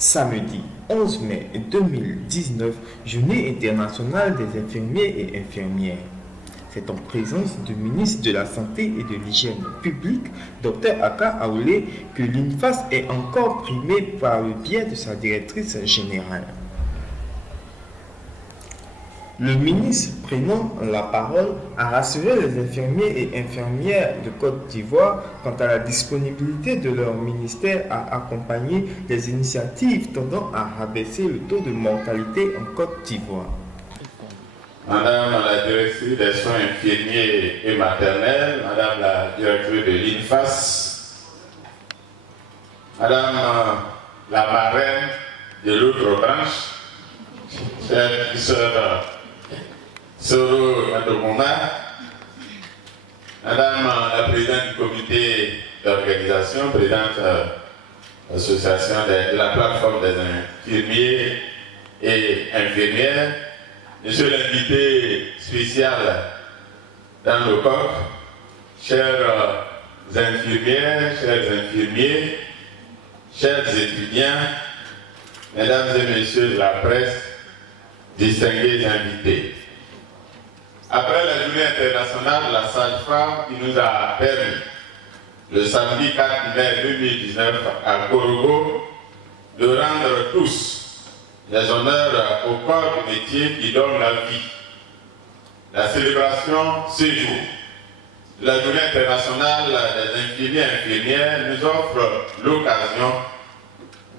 Samedi 11 mai 2019, Journée internationale des infirmiers et infirmières. C'est en présence du ministre de la Santé et de l'Hygiène publique, Dr Aka Aoulé, que l'INFAS est encore primée par le biais de sa directrice générale. Le ministre, prenant la parole, a rassuré les infirmiers et infirmières de Côte d'Ivoire quant à la disponibilité de leur ministère à accompagner les initiatives tendant à rabaisser le taux de mortalité en Côte d'Ivoire. Madame la directrice des soins infirmiers et maternels, Madame la directrice de l'INFAS, Madame la marraine de l'autre branche, chère sœur Soro Adomoma, Madame la présidente du comité d'organisation, présidente de l'association de la plateforme des infirmiers et infirmières, Monsieur l'invité spécial dans le corps, chères infirmières, chers infirmiers, chers étudiants, mesdames et messieurs de la presse, distingués invités. Après la journée internationale de la sage-femme qui nous a permis, le samedi 4 mai 2019 à Korogo, de rendre tous les honneurs au corps de métier qui donne la vie. La célébration ce jour, la journée internationale des infirmiers et infirmières nous offre l'occasion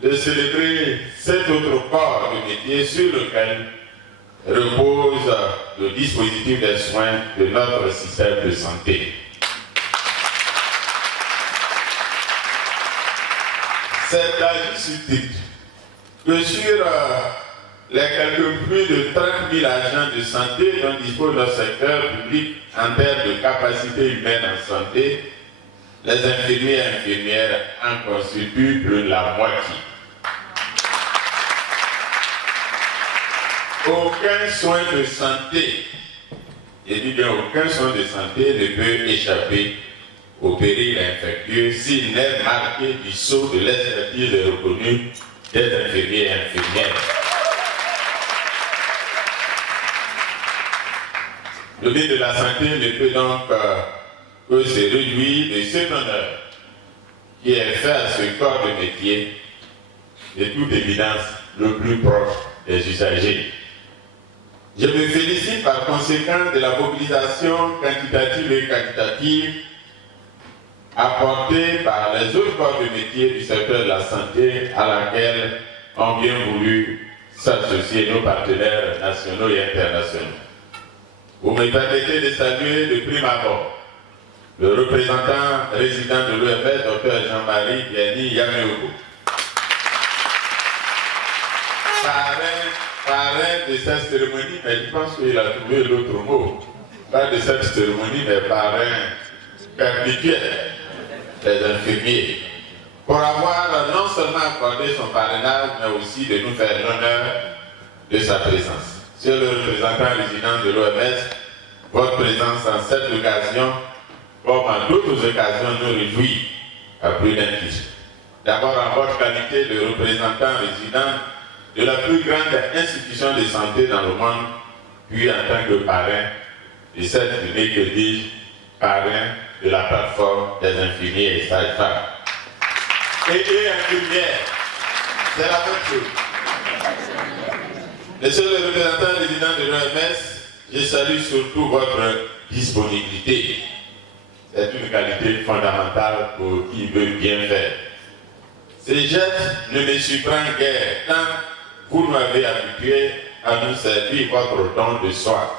de célébrer cet autre corps de métier sur lequel repose le dispositif des soins de notre système de santé. C'est à juste titre que sur les quelques plus de 30 000 agents de santé dont dispose notre secteur public en termes de capacité humaine en santé, les infirmiers et infirmières en constituent plus de la moitié. Aucun soin de santé, et dit bien aucun soin de santé ne peut échapper au péril infectieux s'il n'est marqué du sceau de l'expertise reconnue des infirmiers et infirmières. Le but de la santé ne peut donc que se réduire de cet honneur qui est fait à ce corps de métier, de toute évidence le plus proche des usagers. Je me félicite par conséquent de la mobilisation quantitative et qualitative apportée par les autres corps de métier du secteur de la santé à laquelle ont bien voulu s'associer nos partenaires nationaux et internationaux. Vous me permettez de saluer de prime abord le représentant résident de l'OMS, Dr Jean-Marie Vianney Yameogo, parrain de cette cérémonie, mais je pense qu'il a trouvé l'autre mot, pas de cette cérémonie, mais parrain perpétuel des infirmiers, pour avoir non seulement accordé son parrainage, mais aussi de nous faire l'honneur de sa présence. Monsieur le représentant résident de l'OMS, votre présence en cette occasion, comme en d'autres occasions, nous réjouit à plus d'un titre. D'abord en votre qualité de représentant résident de la plus grande institution de santé dans le monde, puis en tant que parrain de cette journée que dis-je, parrain de la plateforme des infirmiers et sages-femmes. Et infirmières, c'est la même chose. Monsieur le représentant résident de l'OMS, je salue surtout votre disponibilité. C'est une qualité fondamentale pour qui veut bien faire. Ces gestes ne me surprennent guère tant vous nous avez habitués à nous servir votre don de soi.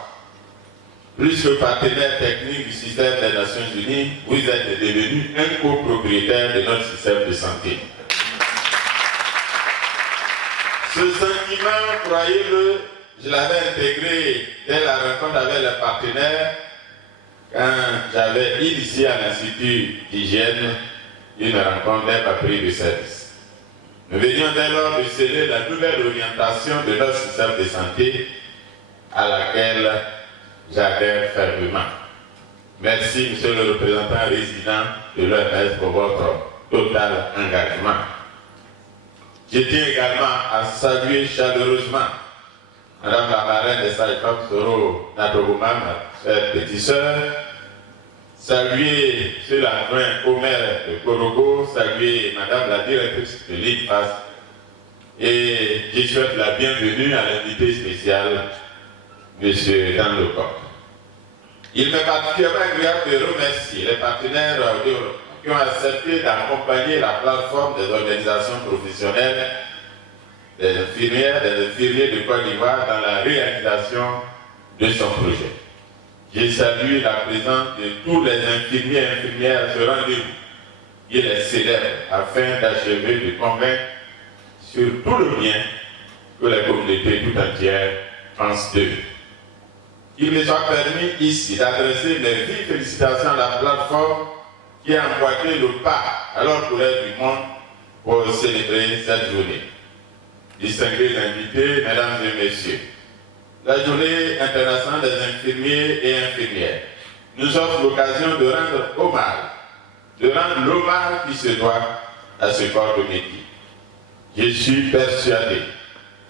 Plus que partenaire technique du système des Nations Unies, vous êtes devenu un copropriétaire de notre système de santé. Ce sentiment, croyez-le, je l'avais intégré dès la rencontre avec les partenaires quand j'avais initié à l'Institut d'hygiène une rencontre d'un papier de service. Nous venions dès lors de sceller la nouvelle orientation de notre système de santé à laquelle j'adhère fermement. Merci, monsieur le représentant résident de l'OMS, pour votre total engagement. Je tiens également à saluer chaleureusement Madame la marraine des sages-femmes Soro Natogoma, ma petite sœur, saluer M. l'adjoint au maire de Korogo, saluer Madame la directrice de l'INFAS, et je souhaite la bienvenue à l'invité spécial, M. Dan Lecoq. Il m'est particulièrement agréable de remercier les partenaires qui ont accepté d'accompagner la plateforme des organisations professionnelles, des infirmières, des infirmiers de Côte d'Ivoire dans la réalisation de son projet. Je salue la présence de tous les infirmiers et infirmières à ce rendez-vous. Il est célèbre afin d'achever de convaincre sur tout le bien que la communauté tout entière pense d'eux. Il me soit permis ici d'adresser mes vives félicitations à la plateforme qui a emboîté le pas à leur collègue du monde pour célébrer cette journée. Distingués invités, mesdames et messieurs, la journée internationale des infirmiers et infirmières nous offre l'occasion de rendre l'hommage qui se doit à ce corps de métier. Je suis persuadé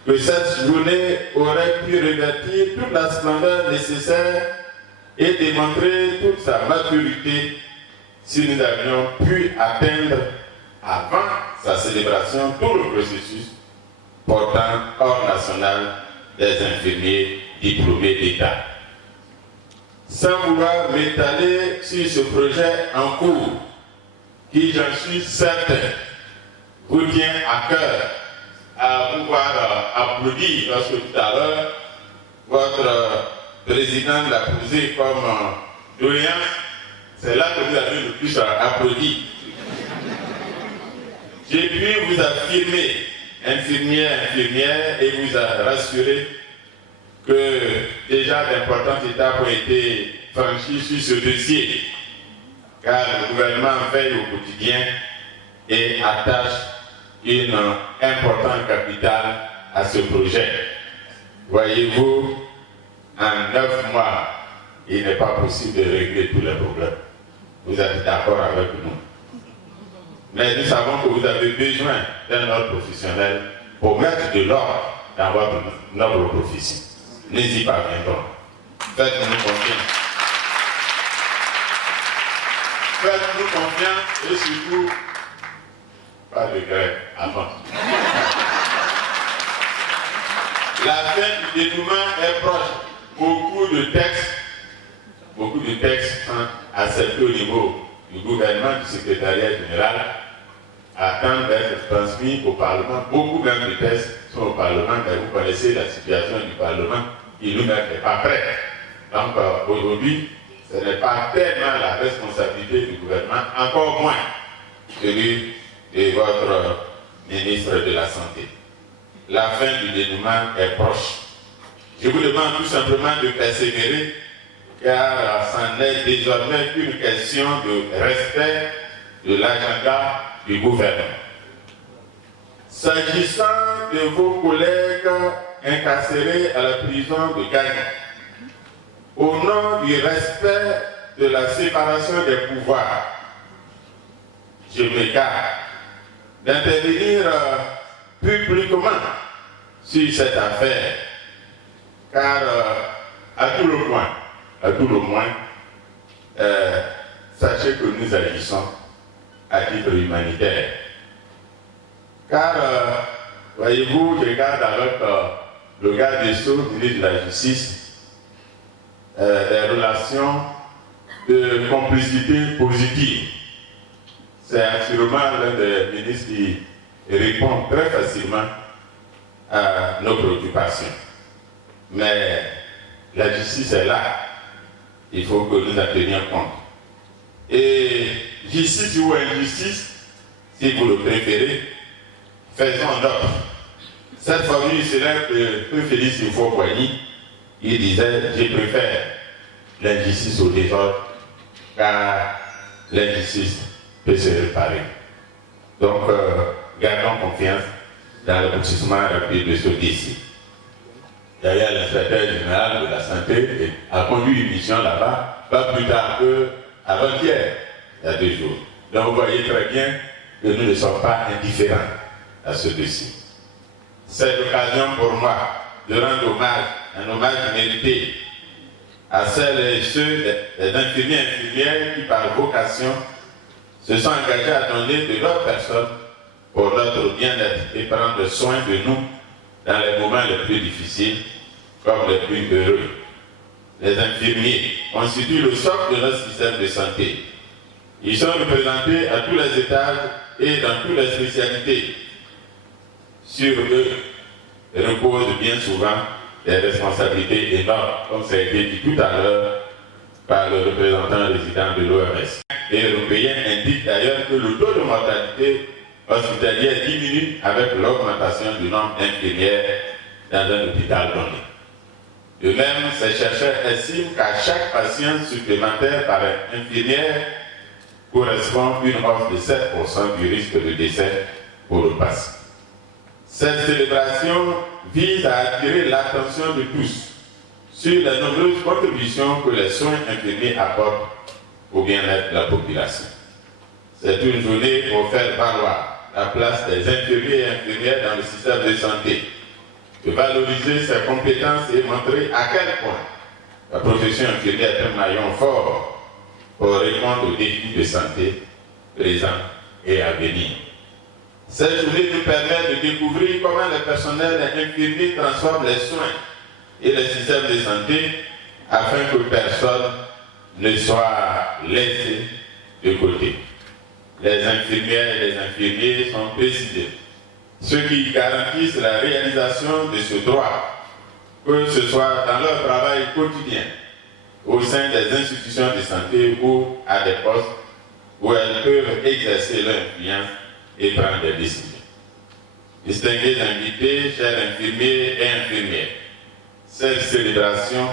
que cette journée aurait pu revêtir toute la splendeur nécessaire et démontrer toute sa maturité si nous avions pu atteindre avant sa célébration tout le processus portant ordre national des infirmiers diplômés d'État. Sans vouloir m'étaler sur ce projet en cours, qui, j'en suis certain, vous tient à cœur à pouvoir applaudir lorsque tout à l'heure, votre président l'a posé comme doléance, c'est là que vous avez le plus applaudi. J'ai pu vous affirmer, infirmière, et vous rassurer que déjà d'importantes étapes ont été franchies sur ce dossier, car le gouvernement veille au quotidien et attache une importante capitale à ce projet. Voyez-vous, en 9 mois, il n'est pas possible de régler tous les problèmes. Vous êtes d'accord avec nous? Mais nous savons que vous avez besoin d'un ordre professionnel pour mettre de l'ordre dans votre noble profession. N'hésitez pas, donc. Faites-nous confiance. Faites-nous confiance et surtout, pas de grève avant. La fin du dénouement est proche. Beaucoup de textes sont acceptés au niveau du gouvernement, du secrétariat général, attendent d'être transmis au Parlement. Beaucoup même de textes sont au Parlement, mais vous connaissez la situation du Parlement qui nous-mêmes n'est pas prêt. Donc aujourd'hui, ce n'est pas tellement la responsabilité du gouvernement, encore moins celui de votre ministre de la Santé. La fin du dénouement est proche. Je vous demande tout simplement de persévérer, car c'en est désormais une question de respect de l'agenda du gouvernement. S'agissant de vos collègues incarcérés à la prison de Gagny, au nom du respect de la séparation des pouvoirs, je me garde d'intervenir publiquement sur cette affaire, car à tout le moins, sachez que nous agissons à titre humanitaire. Car, voyez-vous, je regarde avec le garde des Sceaux, ministre de la Justice, des relations de complicité positive. C'est assurément l'un des ministres qui répond très facilement à nos préoccupations. Mais la justice est là. Il faut que nous en tenions compte. Et justice ou injustice, si vous le préférez, faisons notre. Cette formule célèbre de Félix Houphouët-Boigny, il disait « Je préfère l'injustice au désordre, car l'injustice peut se réparer. » Donc, gardons confiance dans l'aboutissement rapide de ce dossier. D'ailleurs, l'inspecteur général de la santé a conduit une mission là-bas, pas plus tard qu'avant-hier, il y a 2 jours. Donc, vous voyez très bien que nous ne sommes pas indifférents. à ce dossier. C'est l'occasion pour moi de rendre hommage, un hommage mérité à celles et ceux des infirmiers et infirmières qui, par vocation, se sont engagés à donner de leur personne pour notre bien-être et prendre soin de nous dans les moments les plus difficiles comme les plus heureux. Les infirmiers constituent le socle de notre système de santé. Ils sont représentés à tous les étages et dans toutes les spécialités. Sur eux reposent bien souvent des responsabilités énormes, comme ça a été dit tout à l'heure par le représentant résident de l'OMS. Les Européens indiquent d'ailleurs que le taux de mortalité hospitalière diminue avec l'augmentation du nombre d'infirmières dans un hôpital donné. De même, ces chercheurs estiment qu'à chaque patient supplémentaire par infirmière correspond une hausse de 7% du risque de décès pour le patient. Cette célébration vise à attirer l'attention de tous sur les nombreuses contributions que les soins infirmiers apportent au bien-être de la population. C'est une journée pour faire valoir la place des infirmiers et infirmières dans le système de santé, de valoriser ses compétences et montrer à quel point la profession infirmière est un maillon fort pour répondre aux défis de santé présents et à venir. Cette journée nous permet de découvrir comment le personnel infirmier transforme les soins et le système de santé afin que personne ne soit laissé de côté. Les infirmières et les infirmiers sont précisés, ceux qui garantissent la réalisation de ce droit, que ce soit dans leur travail quotidien, au sein des institutions de santé ou à des postes où elles peuvent exercer leur influence et prendre des décisions. Distingués invités, chers infirmiers et infirmières, cette célébration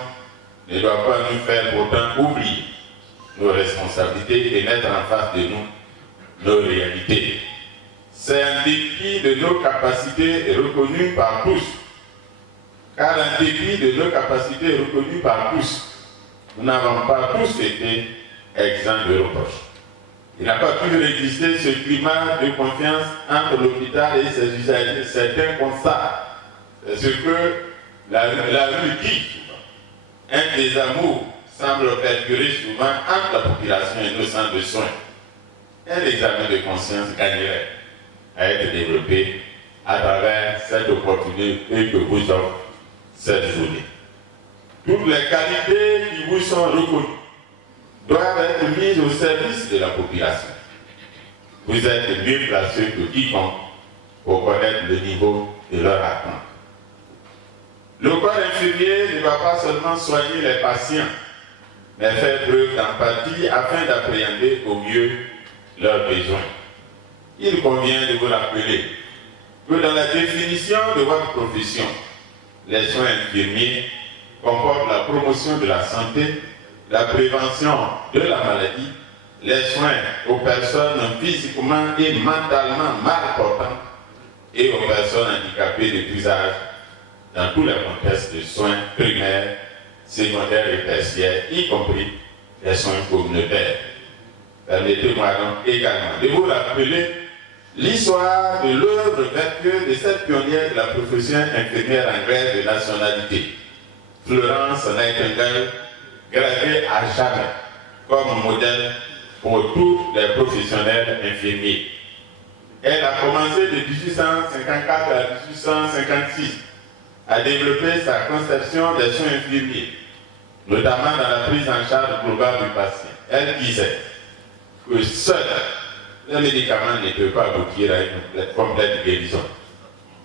ne doit pas nous faire pourtant oublier nos responsabilités et mettre en face de nous nos réalités. C'est un dépit de nos capacités reconnues par tous. Car un dépit de nos capacités reconnues par tous, nous n'avons pas tous été exempts de reproches. Il n'a pas pu exister ce climat de confiance entre l'hôpital et ses usagers. Certains constatent ce que la rue dit souvent. Un désamour semble perdurer souvent entre la population et nos centres de soins. Un examen de conscience gagnerait à être développé à travers cette opportunité que vous offre cette journée. Toutes les qualités qui vous sont reconnues doivent être mises au service de la population. Vous êtes mieux placés que quiconque pour connaître le niveau de leur attente. Le corps infirmier ne va pas seulement soigner les patients, mais faire preuve d'empathie afin d'appréhender au mieux leurs besoins. Il convient de vous rappeler que dans la définition de votre profession, les soins infirmiers comportent la promotion de la santé, la prévention de la maladie, les soins aux personnes physiquement et mentalement mal portantes et aux personnes handicapées de tous âges dans tous les contextes de soins primaires, secondaires et tertiaires, y compris les soins communautaires. Permettez-moi donc également de vous rappeler l'histoire de l'œuvre vertueuse de cette pionnière de la profession infirmière anglaise de nationalité, Florence Nightingale, gravée à jamais comme modèle pour tous les professionnels infirmiers. Elle a commencé de 1854 à 1856 à développer sa conception des soins infirmiers, notamment dans la prise en charge globale du patient. Elle disait que seul le médicament ne peut pas aboutir à une complète guérison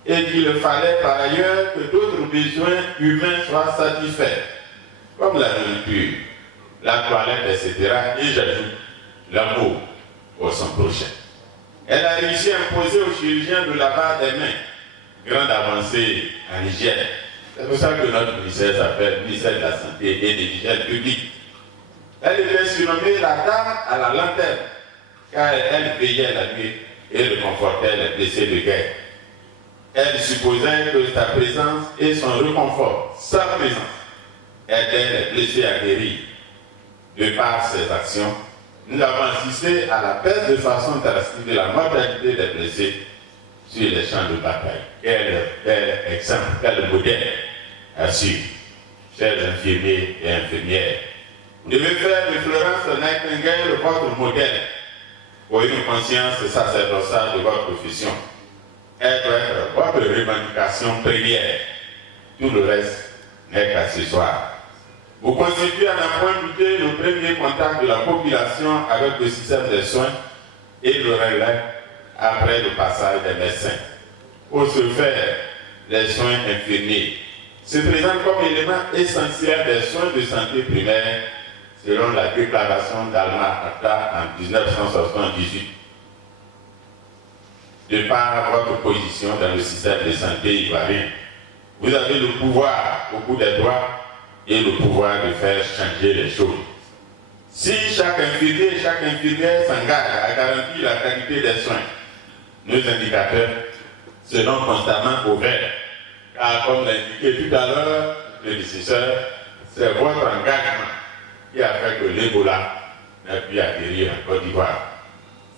et qu'il fallait par ailleurs que d'autres besoins humains soient satisfaits, comme la nourriture, la toilette, etc. Et j'ajoute l'amour pour son prochain. Elle a réussi à imposer aux chirurgiens le lavage des mains, grande avancée en hygiène. C'est pour ça que notre ministère s'appelle ministère de la Santé et de l'Hygiène publique. Elle était surnommée la dame à la lanterne, car elle veillait la nuit et réconfortait les blessés de guerre. Elle supposait que sa présence et son réconfort, sa présence, aidaient les blessés à guérir. De par ses actions, nous avons assisté à la baisse de façon drastique de la mortalité des blessés sur les champs de bataille. Quel bel exemple, quel modèle à suivre, chers infirmiers et infirmières. Vous devez faire de Florence Nightingale votre modèle pour une conscience sacerdotale de votre profession. Elle doit être votre revendication première. Tout le reste n'est qu'accessoire. Vous constituez à n'en point douter le premier contact de la population avec le système des soins et le relais après le passage des médecins. Pour ce faire, les soins infirmiers se présentent comme élément essentiel des soins de santé primaire selon la déclaration d'Alma-Ata en 1978. De par votre position dans le système de santé ivoirien, vous avez le pouvoir au bout des doigts et le pouvoir de faire changer les choses. Si chaque infirmier et chaque infirmière s'engage à garantir la qualité des soins, nos indicateurs seront constamment ouverts. Car comme l'a indiqué tout à l'heure le décideur, c'est votre engagement qui a fait que l'Ebola n'a pu atterrir en Côte d'Ivoire.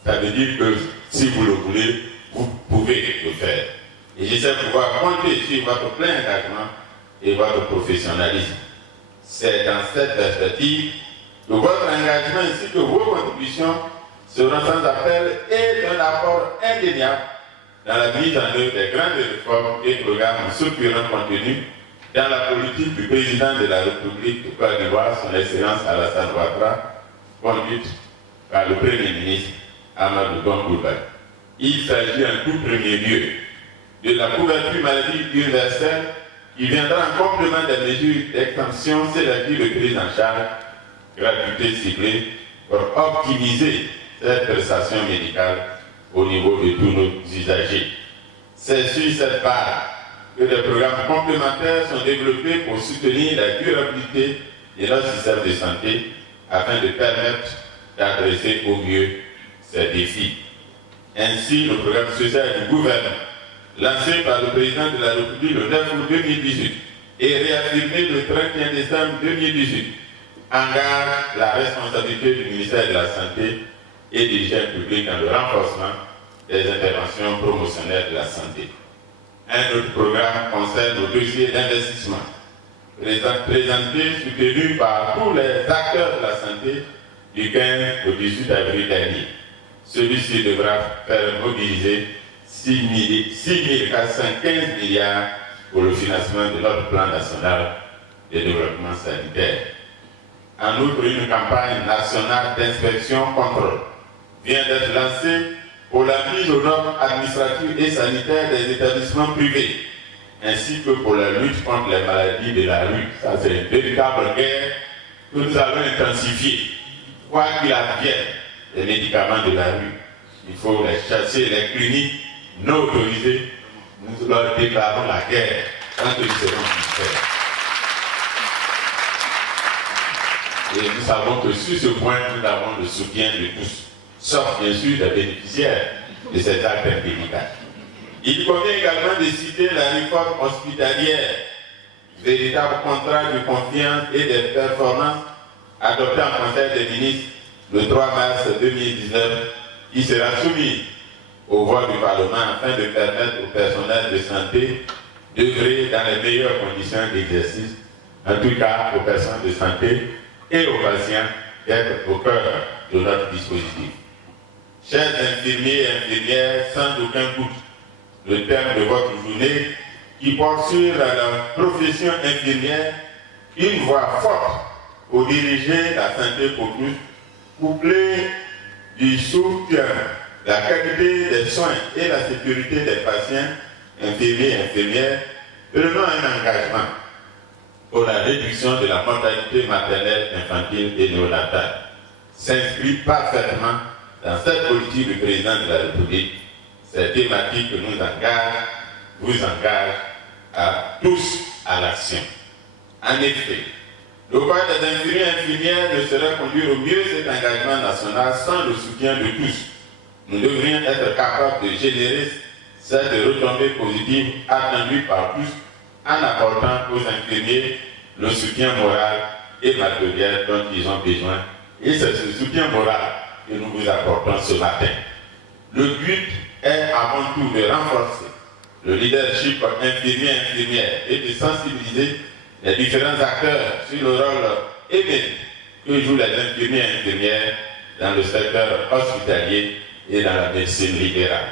Ça veut dire que si vous le voulez, vous pouvez le faire. Et je sais pouvoir compter sur votre plein engagement et votre professionnalisme. C'est dans cette perspective que votre engagement ainsi que vos contributions seront sans appel et d'un apport indéniable dans la mise en œuvre des grandes réformes et programmes structurants contenus dans la politique du président de la République de Côte d'Ivoire, son Excellence Alassane Ouattara, conduite par le Premier ministre Amadou Coulibaly. Il s'agit en tout premier lieu de la couverture maladie universelle qui viendra en complément des mesures d'extension c'est-à-dire de prise en charge, gratuité ciblée, pour optimiser cette prestation médicale au niveau de tous nos usagers. C'est sur cette base que des programmes complémentaires sont développés pour soutenir la durabilité de notre système de santé afin de permettre d'adresser au mieux ces défis. Ainsi, le programme social du gouvernement, lancé par le président de la République le 9 août 2018 et réaffirmé le 31 décembre 2018, engage la responsabilité du ministère de la Santé et de l'hygiène publique dans le renforcement des interventions promotionnelles de la santé. Un autre programme concerne le dossier d'investissement, présenté, soutenu par tous les acteurs de la santé du 15 au 18 avril dernier. Celui-ci devra faire mobiliser 6 415 milliards pour le financement de notre plan national de développement sanitaire. En outre, une campagne nationale d'inspection-contrôle vient d'être lancée pour la mise aux normes administratives et sanitaires des établissements privés, ainsi que pour la lutte contre les maladies de la rue. Ça, c'est une véritable guerre que nous allons intensifier. Quoi qu'il advienne, les médicaments de la rue, il faut les chasser, les cliniques non autorisées, nous leur déclarons la guerre quand ils seront disfaits. Et nous savons que sur ce point, nous avons le soutien de tous, sauf bien sûr des bénéficiaires de ces actes médicaux. Il convient également de citer la réforme hospitalière, véritable contrat de confiance et de performance adopté en Conseil des ministres le 3 mars 2019, qui sera soumis au vote du Parlement afin de permettre au personnel de santé d'œuvrer dans les meilleures conditions d'exercice, en tout cas aux personnes de santé et aux patients d'être au cœur de notre dispositif. Chers infirmiers et infirmières, sans aucun doute, le thème de votre journée qui porte sur la profession infirmière, une voix forte pour diriger la santé pour tous, couplée du soutien, la qualité des soins et la sécurité des patients, infirmiers et infirmières, prenons un engagement pour la réduction de la mortalité maternelle, infantile et néonatale, s'inscrit parfaitement dans cette politique du président de la République. Cette thématique que nous engage, vous engage à tous à l'action. En effet, le corps des infirmiers et infirmières ne saurait conduire au mieux cet engagement national sans le soutien de tous. Nous devrions être capables de générer cette retombée positive attendue par tous en apportant aux infirmiers le soutien moral et matériel dont ils ont besoin. Et c'est ce soutien moral que nous vous apportons ce matin. Le but est avant tout de renforcer le leadership infirmier-infirmière et de sensibiliser les différents acteurs sur le rôle éminent que jouent les infirmiers et infirmières dans le secteur hospitalier et dans la médecine libérale.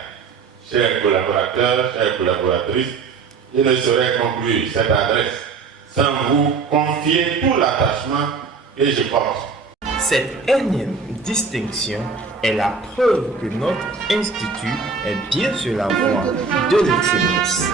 Chers collaborateurs, chères collaboratrices, je ne saurais conclure cette adresse sans vous confier tout l'attachement que je porte. Cette énième distinction est la preuve que notre institut est bien sur la voie de l'excellence.